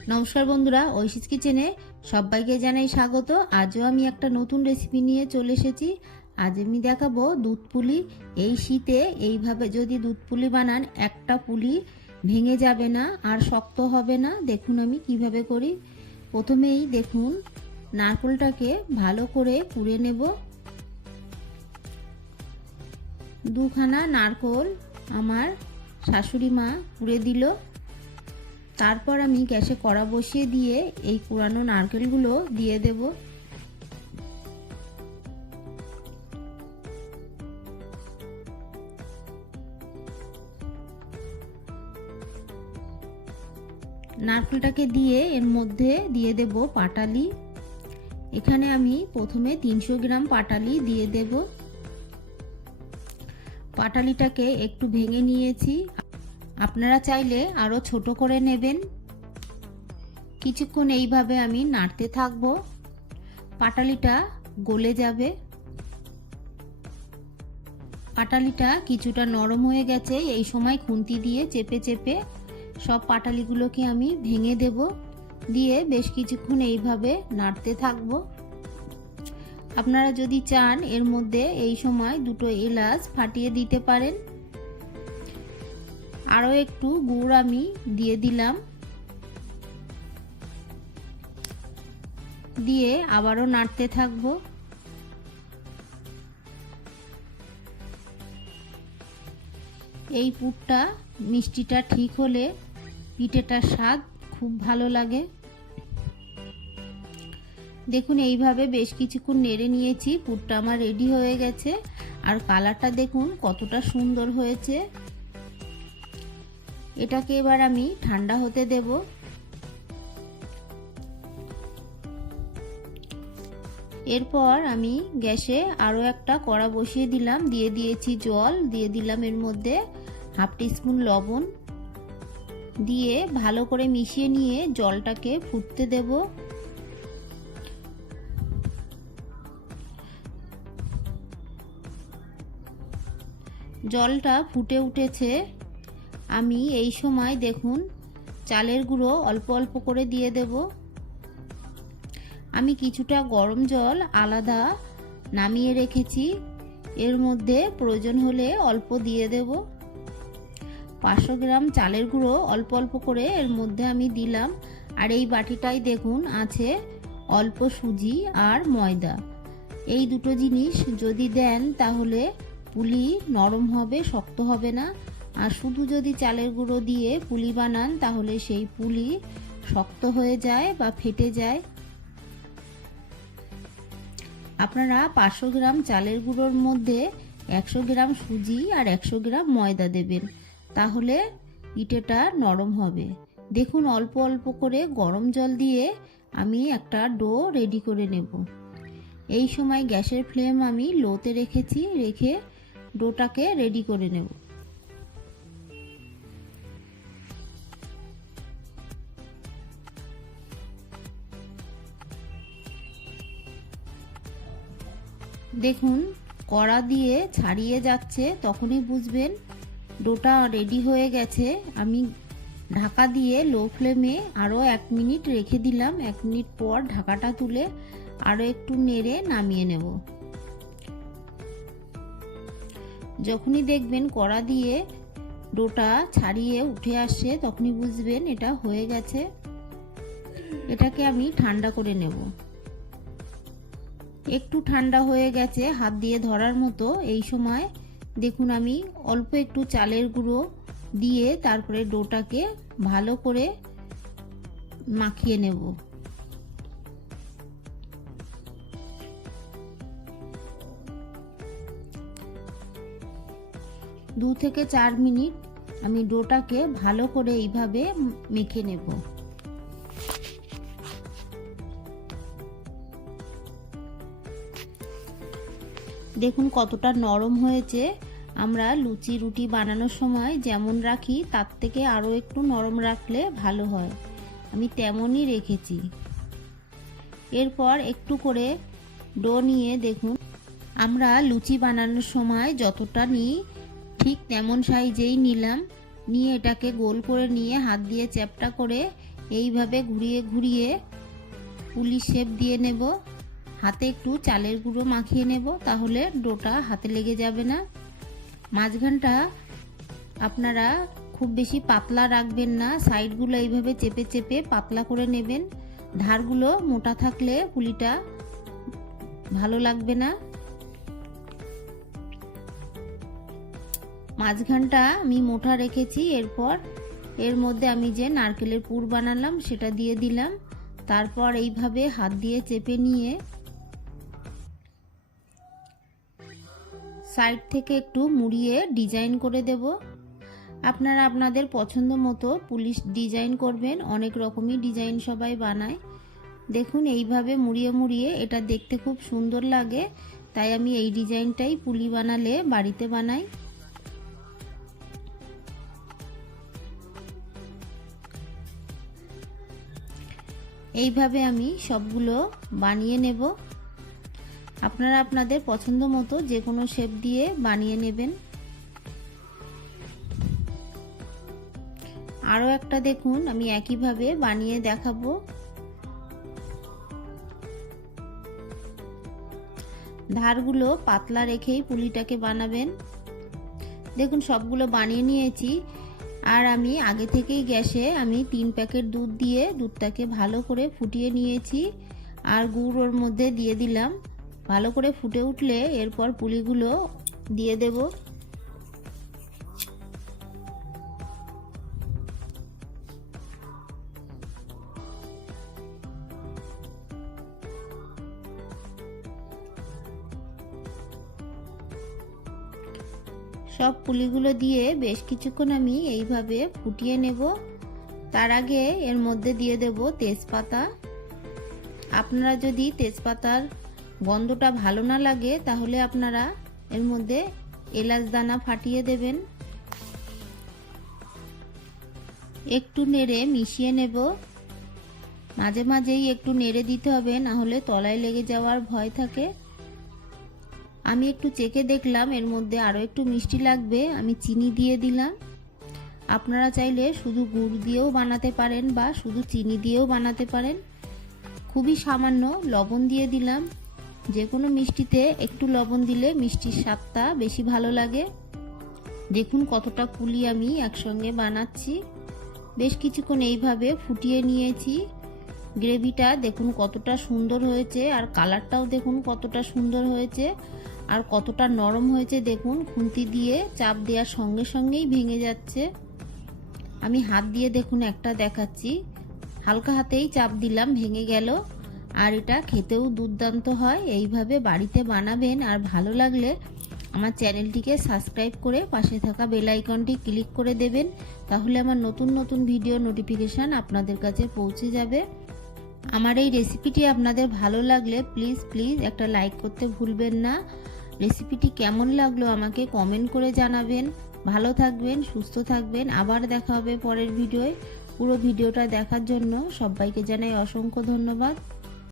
নমস্কার বন্ধুরা ঐশিস কিচেনে সবাইকে জানাই স্বাগত। আজও আমি একটা নতুন রেসিপি নিয়ে চলে এসেছি। আজ আমি দেখাবো দুধ পুলি। এই শীতে এইভাবে যদি দুধ পুলি বানান, একটা পুলি ভেঙে যাবে না আর শক্ত হবে না। দেখুন আমি কীভাবে করি। প্রথমেই দেখুন, নারকেলটাকে ভালো করে কুড়ে নেব। দুখানা নারকোল আমার শাশুড়ি মা কুড়ে দিল। তারপর আমি গ্যাসে কড়া বসিয়ে দিয়ে এই কুড়ানো নারকেলগুলো দিয়ে দেব। নারকেলটাকে দিয়ে এর মধ্যে দিয়ে দেব পাটালি। এখানে আমি প্রথমে তিনশো গ্রাম পাটালি দিয়ে দেব। পাটালিটাকে একটু ভেঙে নিয়েছি। আপনারা চাইলে আরও ছোট করে নেবেন। কিছুক্ষণ এইভাবে আমি নাড়তে থাকব। পাটালিটা গলে যাবে। পাটালিটা কিছুটা নরম হয়ে গেছে। এই সময় খুন্তি দিয়ে চেপে চেপে সব পাটালিগুলোকে আমি ভেঙে দেব। দিয়ে বেশ কিছুক্ষণ এইভাবে নাড়তে থাকব। আপনারা যদি চান, এর মধ্যে এই সময় দুটো এলাচ ফাটিয়ে দিতে পারেন। আরও একটু গুড় আমি দিয়ে দিলাম। দিয়ে আবারও নাড়তে থাকব। এই পুরটা মিষ্টিটা ঠিক হলে পিঠেটার স্বাদ খুব ভালো লাগে। দেখুন, এইভাবে বেশ কিছুক্ষণ নেড়ে নিয়েছি, পুরটা আমার রেডি হয়ে গেছে। আর কালারটা দেখুন কতটা সুন্দর হয়েছে। এটাকে এবার আমি ঠান্ডা হতে দেব। এরপর আমি গ্যাসে আরও একটা কড়া বসিয়ে দিলাম, দিয়ে দিয়েছি জল, দিয়ে দিলাম এর মধ্যে হাফ টিস্পুন লবণ। দিয়ে ভালো করে মিশিয়ে নিয়ে জলটাকে ফুটতে দেব। জলটা ফুটে উঠেছে। আমি এই সময় দেখুন, চালের গুঁড়ো অল্প অল্প করে দিয়ে দেব। আমি কিছুটা গরম জল আলাদা নামিয়ে রেখেছি। এর মধ্যে প্রয়োজন হলে অল্প দিয়ে দেব। পাঁচশো গ্রাম চালের গুঁড়ো অল্প অল্প করে এর মধ্যে আমি দিলাম। আর এই বাটিটাই দেখুন, আছে অল্প সুজি আর ময়দা। এই দুটো জিনিস যদি দেন তাহলে পুলি নরম হবে, শক্ত হবে না। আর শুধু যদি চালের গুঁড়ো দিয়ে পুলি বানান, তাহলে সেই পুলি শক্ত হয়ে যায় বা ফেটে যায়। আপনারা পাঁচশো গ্রাম চালের গুঁড়োর মধ্যে একশো গ্রাম সুজি আর একশো গ্রাম ময়দা দেবেন। তাহলে পিঠেটা নরম হবে। দেখুন, অল্প অল্প করে গরম জল দিয়ে আমি একটা ডো রেডি করে নেব। এই সময় গ্যাসের ফ্লেম আমি লোতে রেখেছি, রেখে ডোটাকে রেডি করে নেব। দেখুন, কড়া দিয়ে ছাড়িয়ে যাচ্ছে, তখনই বুঝবেন ডোটা রেডি হয়ে গেছে। আমি ঢাকা দিয়ে লো ফ্লেমে আরও এক মিনিট রেখে দিলাম। এক মিনিট পর ঢাকাটা তুলে আরও একটু নেড়ে নামিয়ে নেব। যখনই দেখবেন কড়া দিয়ে ডোটা ছাড়িয়ে উঠে আসছে, তখনই বুঝবেন এটা হয়ে গেছে। এটাকে আমি ঠান্ডা করে নেব। একটু ঠান্ডা হয়ে গেছে, হাত দিয়ে ধরার মতো। এই সময় দেখুন আমি অল্প একটু চালের গুঁড়ো দিয়ে তারপরে ডোটাকে ভালো করে মাখিয়ে নেব। দু থেকে চার মিনিট আমি ডোটাকে ভালো করে এইভাবে মেখে নেব। দেখুন কতটা নরম হয়েছে। আমরা লুচি, রুটি বানানোর সময় যেমন রাখি, তার থেকে আরও একটু নরম রাখলে ভালো হয়। আমি তেমনই রেখেছি। এরপর একটু করে ডো নিয়ে দেখুন। আমরা লুচি বানানোর সময় যতটা নিই ঠিক তেমন সাইজেই নিলাম। নিয়ে এটাকে গোল করে নিয়ে হাত দিয়ে চ্যাপটা করে এইভাবে ঘুরিয়ে ঘুরিয়ে পুলি শেপ দিয়ে নেব। হাতে একটু চালের গুঁড়ো মাখিয়ে নেব, তাহলে ডোটা হাতে লেগে যাবে না। মাঝখানটা আপনারা খুব বেশি পাতলা রাখবেন না, সাইডগুলো এইভাবে চেপে চেপে পাতলা করে নেবেন। ধারগুলো মোটা থাকলে পুলিটা ভালো লাগবে না। মাঝখানটা আমি মোটা রেখেছি, এরপর এর মধ্যে আমি যে নারকেলের পুর বানালাম সেটা দিয়ে দিলাম। তারপর এইভাবে হাত দিয়ে চেপে নিয়ে সাইড থেকে একটু মুড়িয়ে ডিজাইন করে দেব। আপনারা আপনাদের পছন্দ মতো পুলিশ ডিজাইন করবেন, অনেক রকমই ডিজাইন সবাই বানায়। দেখুন, এইভাবে মুড়িয়ে মুড়িয়ে এটা দেখতে খুব সুন্দর লাগে, তাই আমি এই ডিজাইনটাই পুলি বানালে বাড়িতে বানাই। এইভাবে আমি সবগুলো বানিয়ে নেব। আপনারা আপনাদের পছন্দ মতো যে কোনো শেপ দিয়ে বানিয়ে নেবেন। আরও একটা দেখুন, আমি একইভাবে বানিয়ে দেখাবো। ধারগুলো পাতলা রেখেই পুলিটাকে বানাবেন। দেখুন, সবগুলো বানিয়ে নিয়েছি। আর আমি আগে থেকেই গ্যাসে আমি তিন প্যাকেট দুধ দিয়ে দুধটাকে ভালো করে ফুটিয়ে নিয়েছি। আর গুড় ওর মধ্যে দিয়ে দিলাম। ভালো করে ফুটে উঠলে এরপর পুলিগুলো দিয়ে দেব। সব পুলিগুলো দিয়ে বেশ কিছুক্ষণ আমি এইভাবে ফুটিয়ে নেব। তার আগে এর মধ্যে দিয়ে দেব তেজপাতা। আপনারা যদি তেজপাতার গন্ধটা ভালো না লাগে, তাহলে আপনারা এর মধ্যে এলাচ দানা ফাটিয়ে দেবেন। একটু নেড়ে মিশিয়ে নেব। মাঝে মাঝেই একটু নেড়ে দিতে হবে, না হলে তলায় লেগে যাওয়ার ভয় থাকে। আমি একটু চেকে দেখলাম, এর মধ্যে আরও একটু মিষ্টি লাগবে, আমি চিনি দিয়ে দিলাম। আপনারা চাইলে শুধু গুড় দিয়েও বানাতে পারেন বা শুধু চিনি দিয়েও বানাতে পারেন। খুবই সামান্য লবণ দিয়ে দিলাম। যে কোনো মিষ্টিতে একটু লবণ দিলে মিষ্টির স্বাদটা বেশি ভালো লাগে। দেখুন কতটা পুলি আমি একসঙ্গে বানাচ্ছি। বেশ কিছুক্ষণ এইভাবে ফুটিয়ে নিয়েছি। গ্রেভিটা দেখুন কতটা সুন্দর হয়েছে আর কালারটাও দেখুন কতটা সুন্দর হয়েছে। আর কতটা নরম হয়েছে দেখুন খুন্তি দিয়ে চাপ দেওয়ার সঙ্গে সঙ্গেই ভেঙে যাচ্ছে। আমি হাত দিয়ে দেখুন একটা দেখাচ্ছি। হালকা হাতেই চাপ দিলাম, ভেঙে গেল। আর এটা খেতেও দুর্দান্ত হয়। এইভাবে বাড়িতে বানাবেন আর ভালো লাগলে আমার চ্যানেলটিকে সাবস্ক্রাইব করে পাশে থাকা বেল আইকনটি ক্লিক করে দেবেন। তাহলে আমার নতুন নতুন ভিডিও নোটিফিকেশান আপনাদের কাছে পৌঁছে যাবে। আমার এই রেসিপিটি আপনাদের ভালো লাগলে প্লিজ প্লিজ একটা লাইক করতে ভুলবেন না। রেসিপিটি কেমন লাগল আমাকে কমেন্ট করে জানাবেন। ভালো থাকবেন, সুস্থ থাকবেন। আবার দেখা হবে পরের ভিডিওয়। পুরো ভিডিওটা দেখার জন্য সবাইকে জানাই অসংখ্য ধন্যবাদ।